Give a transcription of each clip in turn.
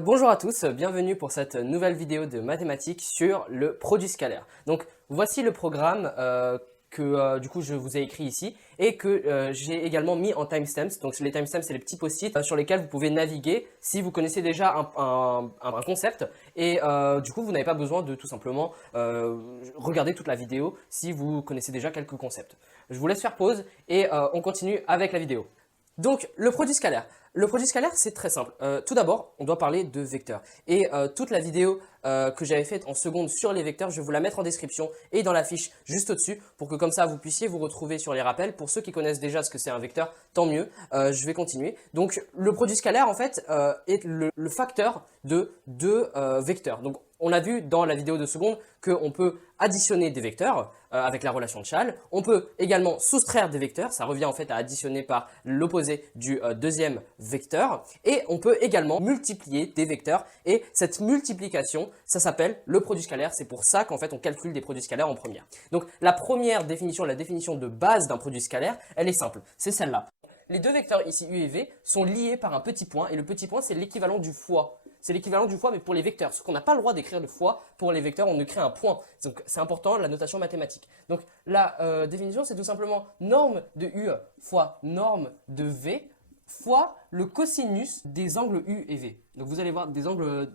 Bonjour à tous, bienvenue pour cette nouvelle vidéo de mathématiques sur le produit scalaire. Donc voici le programme que du coup je vous ai écrit ici et que j'ai également mis en timestamps. Donc les timestamps, c'est les petits post-it sur lesquels vous pouvez naviguer si vous connaissez déjà un concept et du coup vous n'avez pas besoin de tout simplement regarder toute la vidéo si vous connaissez déjà quelques concepts. Je vous laisse faire pause et on continue avec la vidéo. Donc le produit scalaire. Le produit scalaire, c'est très simple. Tout d'abord, on doit parler de vecteurs. Et toute la vidéo que j'avais faite en seconde sur les vecteurs, je vais vous la mettre en description et dans la fiche juste au-dessus pour que comme ça, vous puissiez vous retrouver sur les rappels. Pour ceux qui connaissent déjà ce que c'est un vecteur, tant mieux. Je vais continuer. Donc, le produit scalaire, en fait, est le facteur de deux vecteurs. Donc, on a vu dans la vidéo de seconde qu'on peut additionner des vecteurs avec la relation de Chasles. On peut également soustraire des vecteurs. Ça revient en fait à additionner par l'opposé du deuxième vecteur. Et on peut également multiplier des vecteurs. Et cette multiplication, ça s'appelle le produit scalaire. C'est pour ça qu'en fait, on calcule des produits scalaires en première. Donc, la première définition, la définition de base d'un produit scalaire, elle est simple. C'est celle-là. Les deux vecteurs ici, U et V, sont liés par un petit point. Et le petit point, c'est l'équivalent du fois. C'est l'équivalent du fois, mais pour les vecteurs. Sauf qu'on n'a pas le droit d'écrire le fois pour les vecteurs, on crée un point. Donc, c'est important, la notation mathématique. Donc, la définition, c'est tout simplement norme de U fois norme de V fois le cosinus des angles U et V. Donc, vous allez voir des angles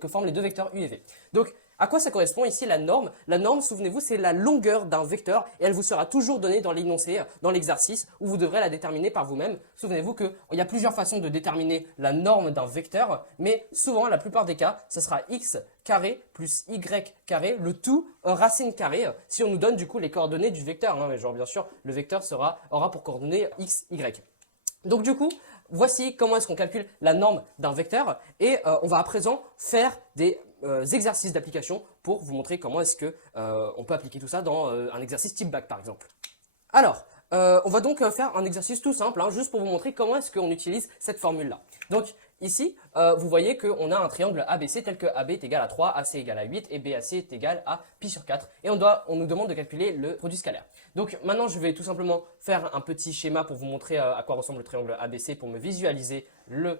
que forment les deux vecteurs U et V. Donc, à quoi ça correspond ici la norme? La norme, souvenez-vous, c'est la longueur d'un vecteur et elle vous sera toujours donnée dans l'énoncé, dans l'exercice où vous devrez la déterminer par vous-même. Souvenez-vous qu'il y a plusieurs façons de déterminer la norme d'un vecteur, mais souvent, la plupart des cas, ça sera x carré plus y carré, le tout racine carrée, si on nous donne du coup les coordonnées du vecteur. Hein, mais genre, bien sûr, le vecteur aura pour coordonnées x, y. Donc du coup, voici comment est-ce qu'on calcule la norme d'un vecteur et on va à présent faire des exercices d'application pour vous montrer comment est-ce que on peut appliquer tout ça dans un exercice type bac par exemple. Alors, on va donc faire un exercice tout simple, hein, juste pour vous montrer comment est-ce qu'on utilise cette formule-là. Donc ici, vous voyez qu'on a un triangle ABC tel que AB est égal à 3, AC est égal à 8 et BAC est égal à pi sur 4. Et on nous demande de calculer le produit scalaire. Donc maintenant, je vais tout simplement faire un petit schéma pour vous montrer à quoi ressemble le triangle ABC pour me visualiser le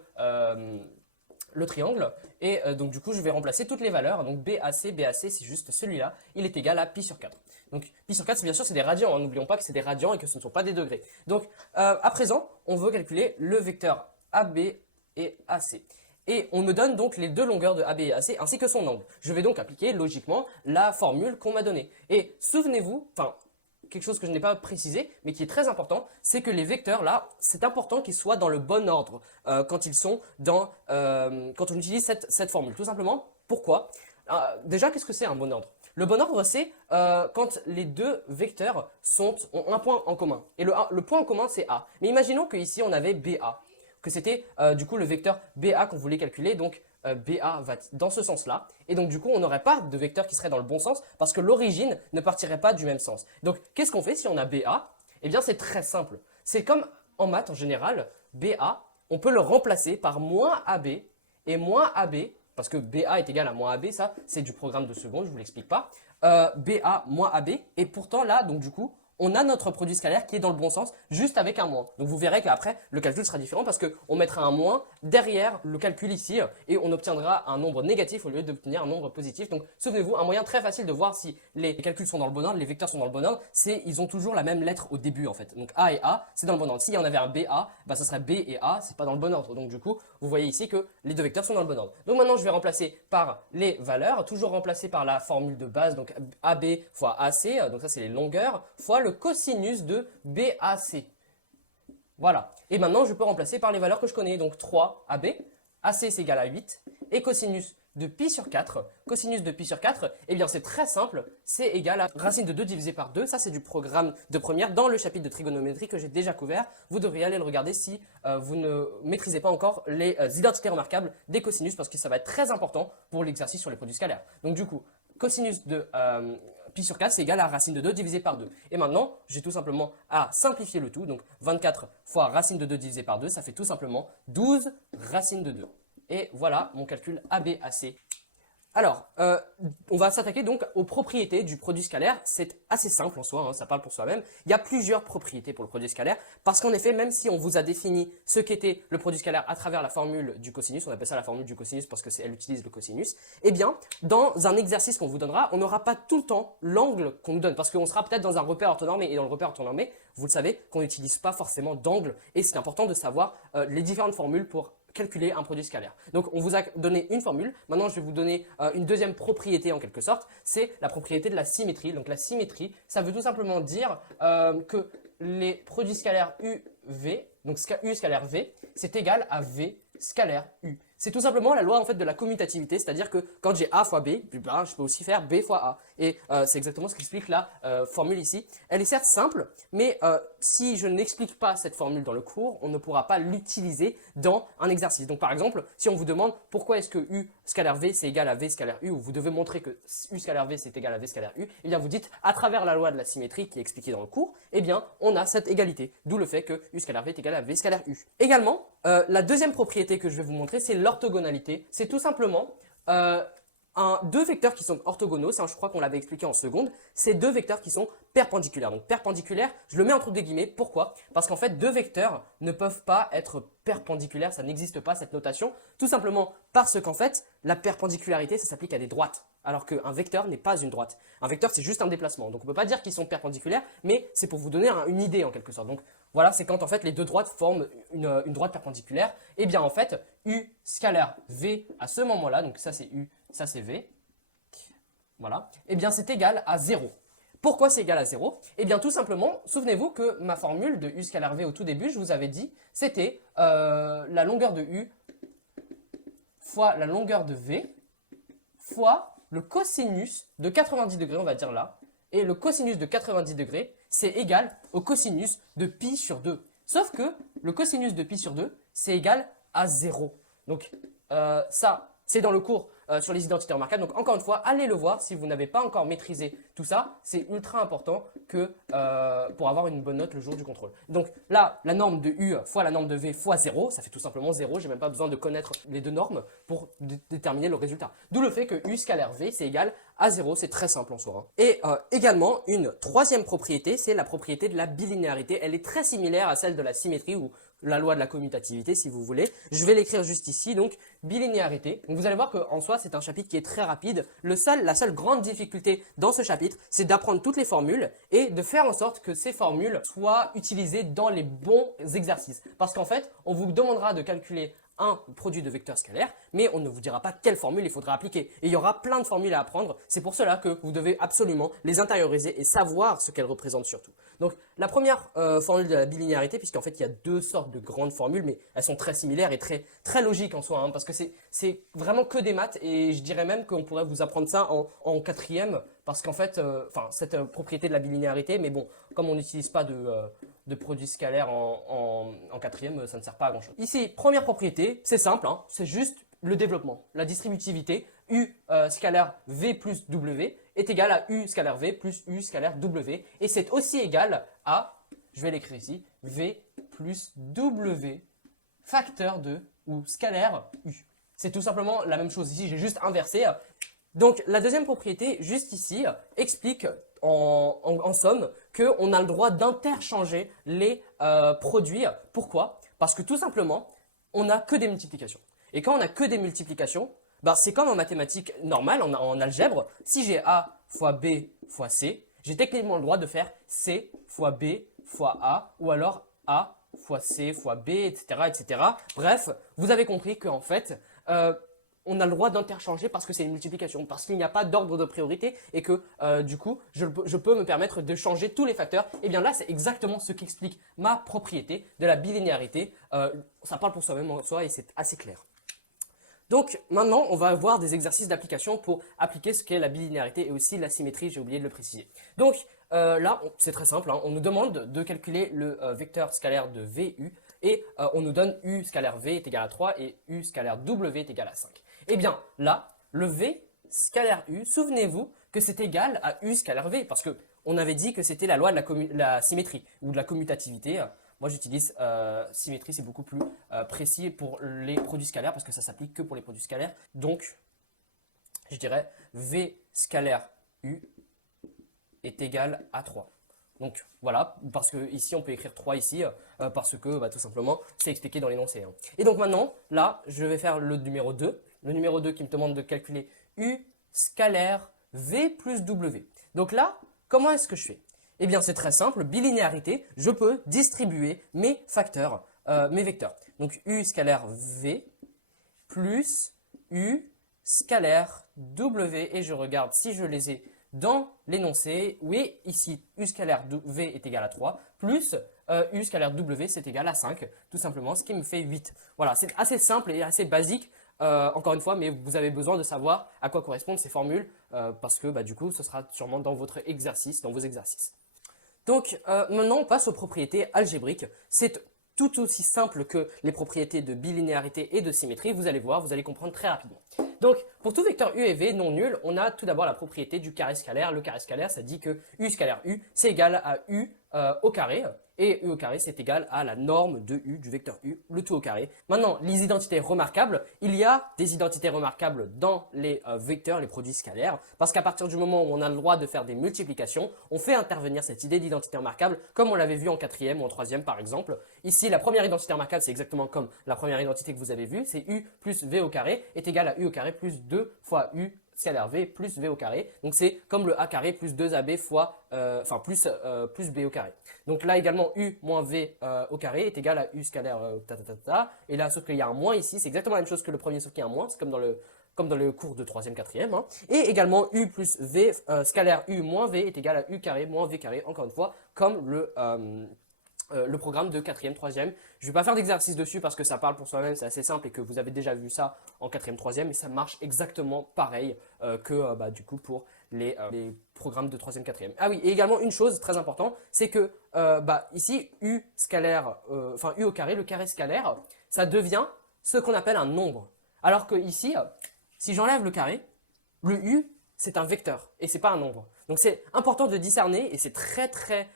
triangle. Et donc du coup, je vais remplacer toutes les valeurs. Donc BAC, c'est juste celui-là. Il est égal à pi sur 4. Donc pi sur 4, bien sûr, c'est des radians. Hein. N'oublions pas que c'est des radians et que ce ne sont pas des degrés. Donc à présent, on veut calculer le vecteur AB et AC. Et on me donne donc les deux longueurs de AB et AC ainsi que son angle. Je vais donc appliquer logiquement la formule qu'on m'a donnée. Et souvenez-vous, quelque chose que je n'ai pas précisé, mais qui est très important, c'est que les vecteurs, là, c'est important qu'ils soient dans le bon ordre quand ils sont quand on utilise cette formule. Tout simplement, pourquoi? Déjà, qu'est-ce que c'est un bon ordre? Le bon ordre, c'est quand les deux vecteurs ont un point en commun. Et le point en commun, c'est A. Mais imaginons qu'ici, on avait BA, que c'était du coup le vecteur BA qu'on voulait calculer, donc BA va dans ce sens-là. Et donc, du coup, on n'aurait pas de vecteur qui serait dans le bon sens parce que l'origine ne partirait pas du même sens. Donc, qu'est-ce qu'on fait si on a BA? Eh bien, c'est très simple. C'est comme en maths en général, BA, on peut le remplacer par moins AB et moins AB, parce que BA est égal à moins AB, ça, c'est du programme de seconde, je ne vous l'explique pas. BA moins AB, et pourtant là, donc du coup, on a notre produit scalaire qui est dans le bon sens, juste avec un moins. Donc vous verrez qu'après, le calcul sera différent parce qu'on mettra un moins derrière le calcul ici et on obtiendra un nombre négatif au lieu d'obtenir un nombre positif. Donc souvenez-vous, un moyen très facile de voir si les calculs sont dans le bon ordre, les vecteurs sont dans le bon ordre, c'est ils ont toujours la même lettre au début en fait. Donc A et A, c'est dans le bon ordre. S'il y en avait un BA, bah ça serait B et A, c'est pas dans le bon ordre. Donc du coup, vous voyez ici que les deux vecteurs sont dans le bon ordre. Donc maintenant, je vais remplacer par les valeurs, toujours remplacer par la formule de base, donc AB fois AC, donc ça c'est les longueurs, fois le cosinus de BAC. Voilà. Et maintenant, je peux remplacer par les valeurs que je connais. Donc 3 AB, AC c'est égal à 8, et cosinus de pi sur 4. Cosinus de pi sur 4, eh bien c'est très simple, c'est égal à racine de 2 divisé par 2. Ça c'est du programme de première dans le chapitre de trigonométrie que j'ai déjà couvert. Vous devriez aller le regarder si vous ne maîtrisez pas encore les identités remarquables des cosinus parce que ça va être très important pour l'exercice sur les produits scalaires. Donc du coup, cosinus de pi sur 4, c'est égal à racine de 2 divisé par 2. Et maintenant, j'ai tout simplement à simplifier le tout. Donc 24 fois racine de 2 divisé par 2, ça fait tout simplement 12 racine de 2. Et voilà mon calcul ABAC Alors, on va s'attaquer donc aux propriétés du produit scalaire. C'est assez simple en soi, hein, ça parle pour soi-même. Il y a plusieurs propriétés pour le produit scalaire parce qu'en effet, même si on vous a défini ce qu'était le produit scalaire à travers la formule du cosinus, on appelle ça la formule du cosinus parce qu'elle utilise le cosinus, eh bien, dans un exercice qu'on vous donnera, on n'aura pas tout le temps l'angle qu'on nous donne parce qu'on sera peut-être dans un repère orthonormé et dans le repère orthonormé, vous le savez, qu'on n'utilise pas forcément d'angle et c'est important de savoir les différentes formules pour calculer un produit scalaire. Donc, on vous a donné une formule. Maintenant, je vais vous donner une deuxième propriété en quelque sorte. C'est la propriété de la symétrie. Donc, la symétrie, ça veut tout simplement dire que les produits scalaires UV, donc U scalaire V, c'est égal à V scalaire U. C'est tout simplement la loi en fait de la commutativité, c'est-à-dire que quand j'ai A fois B, ben, je peux aussi faire B fois A. Et c'est exactement ce qu'explique la formule ici. Elle est certes simple, mais si je n'explique pas cette formule dans le cours, on ne pourra pas l'utiliser dans un exercice. Donc par exemple, si on vous demande pourquoi est-ce que U scalaire V c'est égal à V scalaire U, ou vous devez montrer que U scalaire V c'est égal à V scalaire U, eh bien vous dites à travers la loi de la symétrie qui est expliquée dans le cours, eh bien on a cette égalité. D'où le fait que U scalaire V est égal à V scalaire U. Également, la deuxième propriété que je vais vous montrer, c'est l'orthogonalité. C'est tout simplement deux vecteurs qui sont orthogonaux, ça je crois qu'on l'avait expliqué en seconde, c'est deux vecteurs qui sont perpendiculaires. Donc perpendiculaire, je le mets entre des guillemets, pourquoi? Parce qu'en fait deux vecteurs ne peuvent pas être perpendiculaires, ça n'existe pas cette notation, tout simplement parce qu'en fait la perpendicularité ça s'applique à des droites, alors qu'un vecteur n'est pas une droite. Un vecteur c'est juste un déplacement, donc on ne peut pas dire qu'ils sont perpendiculaires, mais c'est pour vous donner une idée en quelque sorte. Donc voilà, c'est quand en fait les deux droites forment une droite perpendiculaire, et bien en fait U scalaire V à ce moment-là, donc ça c'est U, ça c'est V, voilà, et bien c'est égal à 0. Pourquoi c'est égal à 0? Eh bien tout simplement, souvenez-vous que ma formule de U scalaire V au tout début, je vous avais dit, c'était la longueur de U fois la longueur de V fois le cosinus de 90 degrés, on va dire là, et le cosinus de 90 degrés, c'est égal au cosinus de pi sur 2. Sauf que le cosinus de pi sur 2, c'est égal à 0. Donc ça, c'est dans le cours sur les identités remarquables. Donc encore une fois, allez le voir si vous n'avez pas encore maîtrisé tout ça. C'est ultra important que pour avoir une bonne note le jour du contrôle. Donc là, la norme de U fois la norme de V fois 0, ça fait tout simplement 0. J'ai même pas besoin de connaître les deux normes pour déterminer le résultat. D'où le fait que U scalaire V, c'est égal à 0. C'est très simple en soi. Hein. Et également, une troisième propriété, c'est la propriété de la bilinéarité. Elle est très similaire à celle de la symétrie ou la loi de la commutativité si vous voulez. Je vais l'écrire juste ici, donc bilinéarité. Donc vous allez voir qu'en soi c'est un chapitre qui est très rapide. La seule grande difficulté dans ce chapitre, c'est d'apprendre toutes les formules et de faire en sorte que ces formules soient utilisées dans les bons exercices. Parce qu'en fait, on vous demandera de calculer un produit de vecteurs scalaires, mais on ne vous dira pas quelle formule il faudra appliquer. Et il y aura plein de formules à apprendre. C'est pour cela que vous devez absolument les intérioriser et savoir ce qu'elles représentent surtout. Donc la première formule de la bilinéarité, puisqu'en fait il y a deux sortes de grandes formules, mais elles sont très similaires et très logiques en soi, hein, parce que c'est vraiment que des maths et je dirais même qu'on pourrait vous apprendre ça en quatrième, parce qu'en fait, cette propriété de la bilinéarité, mais bon, comme on n'utilise pas de produits scalaires en quatrième, ça ne sert pas à grand chose. Ici, première propriété, c'est simple, hein, c'est juste le développement, la distributivité, U scalaire V plus W est égal à U scalaire V plus U scalaire W, et c'est aussi égal à, je vais l'écrire ici, V plus W facteur de, ou scalaire U. C'est tout simplement la même chose ici, j'ai juste inversé. Donc la deuxième propriété, juste ici, explique en somme qu'on a le droit d'interchanger les produits. Pourquoi? Parce que tout simplement, on n'a que des multiplications. Et quand on n'a que des multiplications, bah, c'est comme en mathématiques normales, en algèbre, si j'ai A fois B fois C, j'ai techniquement le droit de faire C fois B fois A, ou alors A fois C fois B, etc. etc. Bref, vous avez compris qu'en fait, on a le droit d'interchanger parce que c'est une multiplication, parce qu'il n'y a pas d'ordre de priorité et que du coup, je peux me permettre de changer tous les facteurs. Et bien là, c'est exactement ce qu'explique ma propriété de la bilinéarité. Ça parle pour soi-même en soi et c'est assez clair. Donc maintenant, on va voir des exercices d'application pour appliquer ce qu'est la bilinéarité et aussi la symétrie, j'ai oublié de le préciser. Donc là, c'est très simple, hein, on nous demande de calculer le vecteur scalaire de VU et on nous donne U scalaire V est égal à 3 et U scalaire W est égal à 5. Eh bien là, le V scalaire U, souvenez-vous que c'est égal à U scalaire V parce qu'on avait dit que c'était la loi de la symétrie ou de la commutativité. Moi, j'utilise symétrie, c'est beaucoup plus précis pour les produits scalaires parce que ça s'applique que pour les produits scalaires. Donc, je dirais V scalaire U est égal à 3. Donc voilà, parce que ici on peut écrire 3 ici, parce que tout simplement c'est expliqué dans l'énoncé. Et donc maintenant, là, je vais faire le numéro 2. Le numéro 2 qui me demande de calculer U scalaire V plus W. Donc là, comment est-ce que je fais? Eh bien c'est très simple, bilinéarité, je peux distribuer mes facteurs, mes vecteurs. Donc U scalaire V plus U scalaire W, et je regarde si je les ai dans l'énoncé. Oui, ici, U scalaire V est égal à 3, plus U scalaire W, c'est égal à 5, tout simplement, ce qui me fait 8. Voilà, c'est assez simple et assez basique, encore une fois, mais vous avez besoin de savoir à quoi correspondent ces formules, parce que du coup, ce sera sûrement dans votre exercice, dans vos exercices. Donc maintenant, on passe aux propriétés algébriques. C'est tout aussi simple que les propriétés de bilinéarité et de symétrie. Vous allez voir, vous allez comprendre très rapidement. Donc, pour tout vecteur U et V non nul, on a tout d'abord la propriété du carré scalaire. Le carré scalaire, ça dit que U scalaire U, c'est égal à U au carré. Et U au carré, c'est égal à la norme de U, du vecteur U, le tout au carré. Maintenant, les identités remarquables. Il y a des identités remarquables dans les vecteurs, les produits scalaires. Parce qu'à partir du moment où on a le droit de faire des multiplications, on fait intervenir cette idée d'identité remarquable, comme on l'avait vu en quatrième ou en troisième par exemple. Ici, la première identité remarquable, c'est exactement comme la première identité que vous avez vue. C'est U plus V au carré est égal à U au carré plus 2 fois U scalaire V plus V au carré. Donc c'est comme le A carré plus 2AB fois, plus B au carré. Donc là également U moins V au carré est égal à U scalaire Et là, sauf qu'il y a un moins ici, c'est exactement la même chose que le premier, sauf qu'il y a un moins. C'est comme dans le cours de 3e, 4e. Et également U plus V scalaire U moins V est égal à U carré moins V carré, encore une fois, comme le programme de 4e, 3e. Je ne vais pas faire d'exercice dessus parce que ça parle pour soi-même, c'est assez simple et que vous avez déjà vu ça en 4e, 3e, et ça marche exactement pareil que du coup pour les programmes de 3e, 4e. Ah oui, et également une chose très importante, c'est que ici, U scalaire, U au carré, le carré scalaire, ça devient ce qu'on appelle un nombre. Alors que ici, si j'enlève le carré, le U, c'est un vecteur et c'est pas un nombre. Donc c'est important de discerner, et c'est très très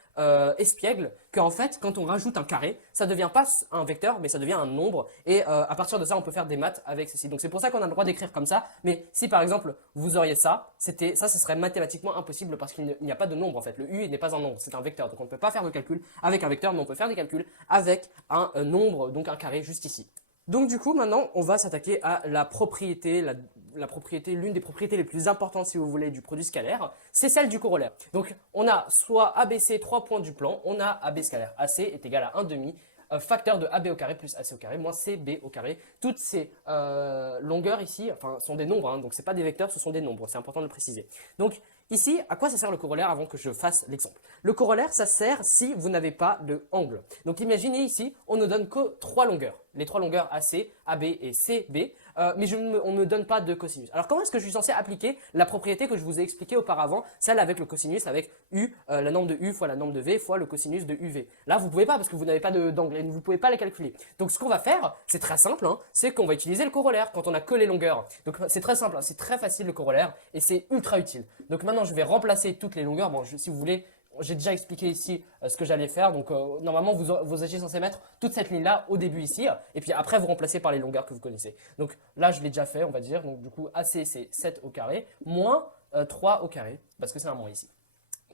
espiègle, qu'en fait quand on rajoute un carré, ça ne devient pas un vecteur mais ça devient un nombre, et à partir de ça on peut faire des maths avec ceci. Donc c'est pour ça qu'on a le droit d'écrire comme ça, mais si par exemple vous auriez ça, ce serait mathématiquement impossible parce qu'il n'y a pas de nombre en fait. Le U n'est pas un nombre, c'est un vecteur, donc on ne peut pas faire de calcul avec un vecteur, mais on peut faire des calculs avec un nombre, donc un carré juste ici. Donc du coup, maintenant, on va s'attaquer à la propriété, l'une des propriétés les plus importantes, si vous voulez, du produit scalaire, c'est celle du corollaire. Donc, on a soit ABC 3 points du plan, on a AB scalaire AC est égal à 1 demi, facteur de AB au carré plus AC au carré moins CB au carré. Toutes ces longueurs ici, sont des nombres, donc ce n'est pas des vecteurs, ce sont des nombres, c'est important de le préciser. Donc, ici, à quoi ça sert le corollaire avant que je fasse l'exemple? Le corollaire, ça sert si vous n'avez pas de angle. Donc imaginez ici, on ne donne que 3 longueurs. Les 3 longueurs AC, AB et CB, mais on ne me donne pas de cosinus. Alors comment est-ce que je suis censé appliquer la propriété que je vous ai expliquée auparavant, celle avec le cosinus, avec U, la norme de U fois la norme de V fois le cosinus de UV? Là, vous ne pouvez pas parce que vous n'avez pas d'angle et vous ne pouvez pas les calculer. Donc ce qu'on va faire, c'est très simple, c'est qu'on va utiliser le corollaire quand on n'a que les longueurs. Donc c'est très simple, c'est très facile le corollaire et c'est ultra utile. Donc maintenant, je vais remplacer toutes les longueurs. Bon, si vous voulez, j'ai déjà expliqué ici ce que j'allais faire. Donc normalement, vous étiez censé mettre toute cette ligne-là au début ici. Et puis après, vous remplacez par les longueurs que vous connaissez. Donc là, je l'ai déjà fait, on va dire. Donc du coup, AC, c'est 7 au carré, moins 3 au carré, parce que c'est un moins ici.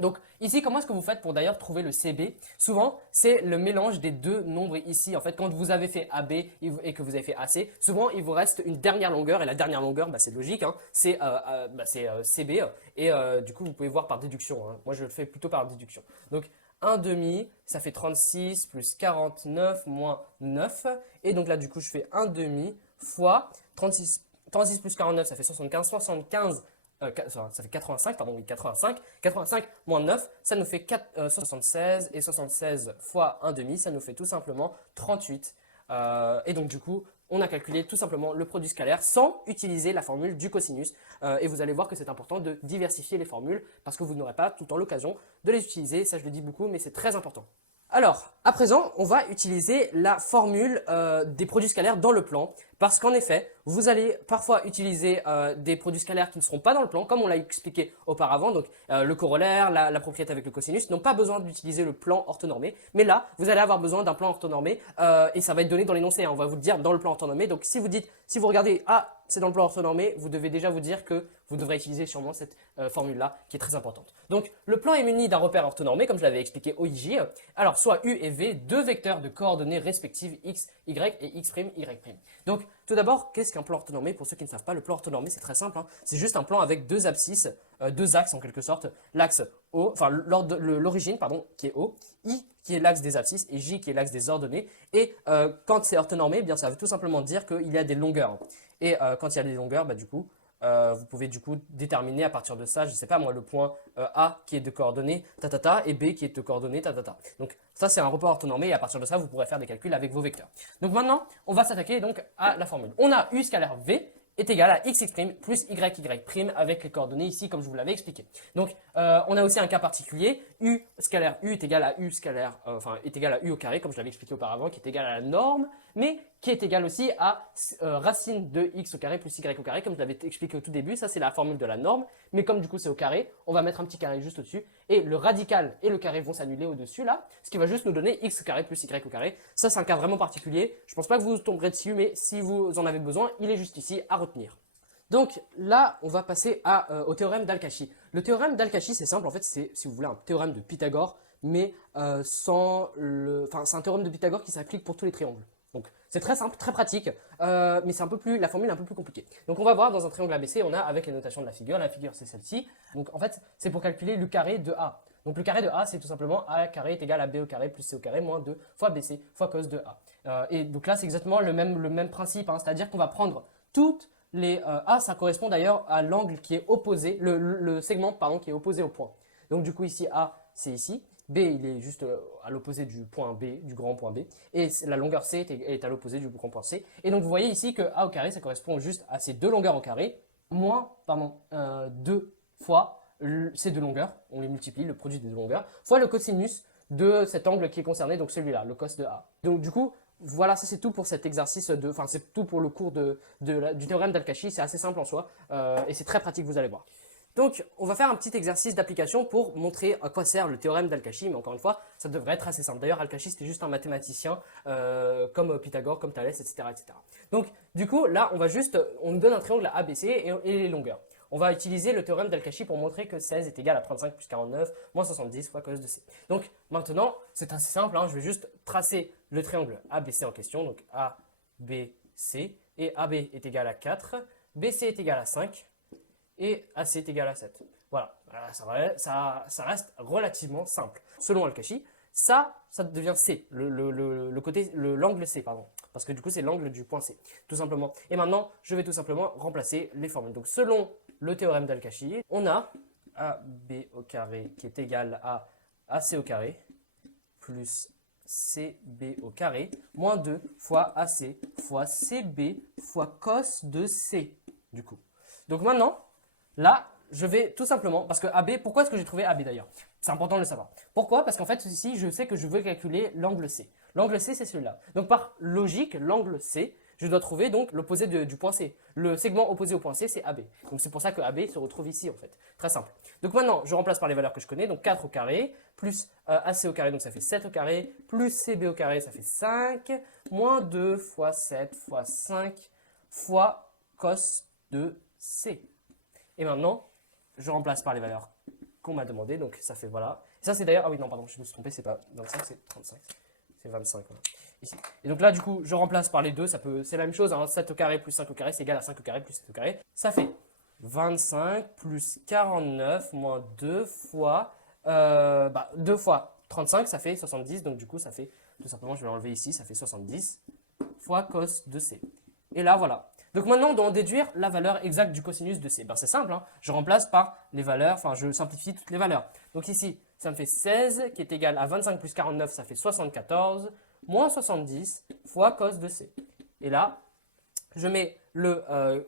Donc ici, comment est-ce que vous faites pour d'ailleurs trouver le CB? Souvent, c'est le mélange des deux nombres ici. En fait, quand vous avez fait AB et que vous avez fait AC, souvent il vous reste une dernière longueur, et la dernière longueur, c'est logique, c'est CB, et du coup vous pouvez voir par déduction. Moi je le fais plutôt par déduction. Donc 1 demi, ça fait 36 plus 49 moins 9, et donc là du coup je fais 1 demi fois 36 plus 49, ça fait 75, 75. Ça fait 85, pardon, oui, 85. 85 moins 9, ça nous fait 76. Et 76 fois 1 demi, ça nous fait tout simplement 38. Et donc, du coup, on a calculé tout simplement le produit scalaire sans utiliser la formule du cosinus. Et vous allez voir que c'est important de diversifier les formules parce que vous n'aurez pas tout le temps l'occasion de les utiliser. Ça, je le dis beaucoup, mais c'est très important. Alors, À présent, on va utiliser la formule des produits scalaires dans le plan parce qu'en effet, vous allez parfois utiliser des produits scalaires qui ne seront pas dans le plan, comme on l'a expliqué auparavant. Donc, le corollaire, la propriété avec le cosinus n'ont pas besoin d'utiliser le plan orthonormé. Mais là, vous allez avoir besoin d'un plan orthonormé et ça va être donné dans l'énoncé. Hein. On va vous le dire dans le plan orthonormé. Donc, si vous regardez, ah, c'est dans le plan orthonormé, vous devez déjà vous dire que vous devrez utiliser sûrement cette formule-là qui est très importante. Donc, le plan est muni d'un repère orthonormé, comme je l'avais expliqué au IJ. Alors, soit U et V, deux vecteurs de coordonnées respectives x, y et x', y'. Donc, tout d'abord, qu'est-ce qu'un plan orthonormé? Pour ceux qui ne savent pas, le plan orthonormé, c'est très simple. Hein. C'est juste un plan avec deux abscisses, deux axes en quelque sorte. L'axe O, enfin l'origine, pardon, qui est O, I qui est l'axe des abscisses et J qui est l'axe des ordonnées. Et quand c'est orthonormé, eh bien, ça veut tout simplement dire qu'il y a des longueurs. Et quand il y a des longueurs, bah, du coup, vous pouvez du coup déterminer à partir de ça, je ne sais pas moi, le point A qui est de coordonnées tatata et B qui est de coordonnées tatata. Donc ça c'est un report orthonormé et à partir de ça vous pourrez faire des calculs avec vos vecteurs. Donc maintenant on va s'attaquer donc à la formule. On a U scalaire V est égal à x plus y avec les coordonnées ici comme je vous l'avais expliqué. Donc on a aussi un cas particulier, U scalaire U est égal à U scalaire, est égal à U au carré comme je l'avais expliqué auparavant, qui est égal à la norme, mais qui est égal aussi à racine de x au carré plus y au carré, comme je l'avais expliqué au tout début. Ça, c'est la formule de la norme. Mais comme du coup, c'est au carré, on va mettre un petit carré juste au-dessus. Et le radical et le carré vont s'annuler au-dessus, là. Ce qui va juste nous donner x au carré plus y au carré. Ça, c'est un cas vraiment particulier. Je pense pas que vous tomberez dessus, mais si vous en avez besoin, il est juste ici à retenir. Donc là, on va passer au théorème d'Al-Kashi. Le théorème d'Al-Kashi, c'est simple. En fait, c'est, si vous voulez, un théorème de Pythagore, mais c'est un théorème de Pythagore qui s'applique pour tous les triangles. Donc c'est très simple, très pratique, mais c'est la formule est un peu plus compliquée. Donc on va voir dans un triangle ABC, on a avec les notations de la figure c'est celle-ci. Donc en fait, c'est pour calculer le carré de A. Donc le carré de A, c'est tout simplement A carré est égal à B au carré plus C au carré moins 2 fois BC fois cos de A. Et donc là, c'est exactement le même principe, hein, c'est-à-dire qu'on va prendre toutes les A, ça correspond d'ailleurs à l'angle qui est opposé, le segment pardon, qui est opposé au point. Donc du coup ici A, c'est ici. B, il est juste à l'opposé du point B, du grand point B. Et la longueur C est à l'opposé du grand point C. Et donc, vous voyez ici que A au carré, ça correspond juste à ces deux longueurs au carré, moins, 2 fois ces deux longueurs. On les multiplie, le produit des deux longueurs, fois le cosinus de cet angle qui est concerné, donc celui-là, le cos de A. Donc, du coup, voilà, ça c'est tout pour cet exercice c'est tout pour le cours du théorème d'Al-Kashi. C'est assez simple en soi et c'est très pratique, vous allez voir. Donc, on va faire un petit exercice d'application pour montrer à quoi sert le théorème d'Al-Kashi, mais encore une fois, ça devrait être assez simple. D'ailleurs, Al-Kashi, c'était juste un mathématicien comme Pythagore, comme Thalès, etc., etc. Donc, du coup, là, on nous donne un triangle ABC et les longueurs. On va utiliser le théorème d'Al-Kashi pour montrer que 16 est égal à 35 plus 49 moins 70 fois cos de C. Donc, maintenant, c'est assez simple, hein, je vais juste tracer le triangle ABC en question, donc ABC, et AB est égal à 4, BC est égal à 5, et AC est égal à 7. Voilà, ça reste relativement simple. Selon Al-Kashi, ça devient C, l'angle C, pardon. Parce que du coup, c'est l'angle du point C, tout simplement. Et maintenant, je vais tout simplement remplacer les formules. Donc, selon le théorème d'Al-Kashi, on a AB au carré qui est égal à AC au carré plus CB au carré moins 2 fois AC fois CB fois cos de C, du coup. Donc maintenant, là, je vais tout simplement, parce que AB, pourquoi est-ce que j'ai trouvé AB d'ailleurs? C'est important de le savoir. Pourquoi? Parce qu'en fait, ici, je sais que je veux calculer l'angle C. L'angle C, c'est celui-là. Donc, par logique, l'angle C, je dois trouver donc l'opposé du point C. Le segment opposé au point C, c'est AB. Donc, c'est pour ça que AB se retrouve ici, en fait. Très simple. Donc, maintenant, je remplace par les valeurs que je connais. Donc, 4 au carré, plus AC au carré, donc ça fait 7 au carré, plus CB au carré, ça fait 5, moins 2 fois 7 fois 5 fois cos de C. Et maintenant, je remplace par les valeurs qu'on m'a demandé. Donc, ça fait voilà. Et ça, c'est d'ailleurs. Ah oui, non, pardon, je me suis trompé. C'est pas 25, c'est 35. C'est 25. Voilà. Ici. Et donc là, du coup, je remplace par les deux. C'est la même chose. Hein, 7 au carré plus 5 au carré, c'est égal à 5 au carré plus 7 au carré. Ça fait 25 plus 49 moins 2 fois. 2 fois 35, ça fait 70. Donc, du coup, ça fait tout simplement, je vais l'enlever ici. Ça fait 70 fois cos de C. Et là, voilà. Donc maintenant, on doit en déduire la valeur exacte du cosinus de C. Ben, c'est simple, hein. Je remplace par les valeurs, je simplifie toutes les valeurs. Donc ici, ça me fait 16 qui est égal à 25 plus 49, ça fait 74, moins 70 fois cos de C. Et là, je mets le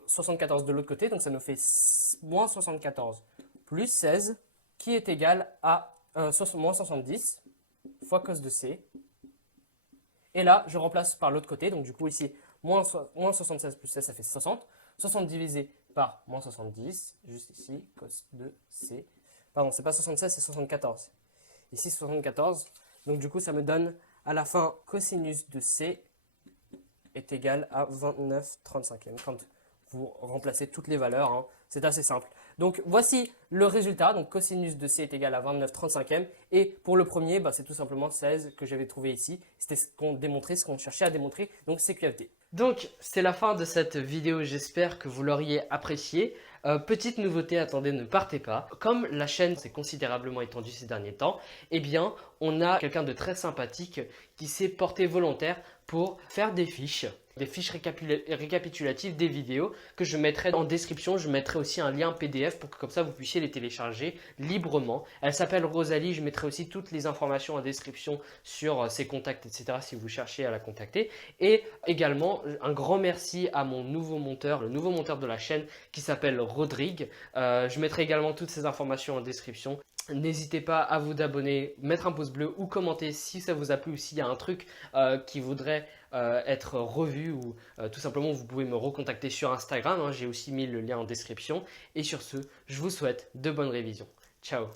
74 de l'autre côté, donc ça nous fait moins 74 plus 16 qui est égal à moins 70 fois cos de C Et là, je remplace par l'autre côté. Donc du coup ici, moins 76 plus 16, ça fait 60. 60 divisé par moins 70, juste ici, cos de C. Pardon, c'est pas 76, c'est 74. Ici, 74. Donc du coup, ça me donne à la fin cosinus de C est égal à 29/35. Quand vous remplacez toutes les valeurs, hein, c'est assez simple. Donc voici le résultat. Donc cosinus de C est égal à 29/35. Et pour le premier, bah, c'est tout simplement 16 que j'avais trouvé ici. C'était ce qu'on démontrait, ce qu'on cherchait à démontrer. Donc c'est QFD. Donc c'est la fin de cette vidéo. J'espère que vous l'auriez appréciée. Petite nouveauté, attendez, ne partez pas. Comme la chaîne s'est considérablement étendue ces derniers temps, eh bien, on a quelqu'un de très sympathique qui s'est porté volontaire pour faire des fiches récapitulatives des vidéos que je mettrai en description. Je mettrai aussi un lien PDF pour que comme ça vous puissiez les télécharger librement. Elle s'appelle Rosalie. Je mettrai aussi toutes les informations en description sur ses contacts, etc. si vous cherchez à la contacter. Et également, un grand merci à mon nouveau monteur, le nouveau monteur de la chaîne qui s'appelle Rodrigue. Je mettrai également toutes ces informations en description. N'hésitez pas à vous abonner, mettre un pouce bleu ou commenter si ça vous a plu ou s'il y a un truc qui voudrait être revu ou tout simplement vous pouvez me recontacter sur Instagram. Hein, j'ai aussi mis le lien en description. Et sur ce, je vous souhaite de bonnes révisions. Ciao!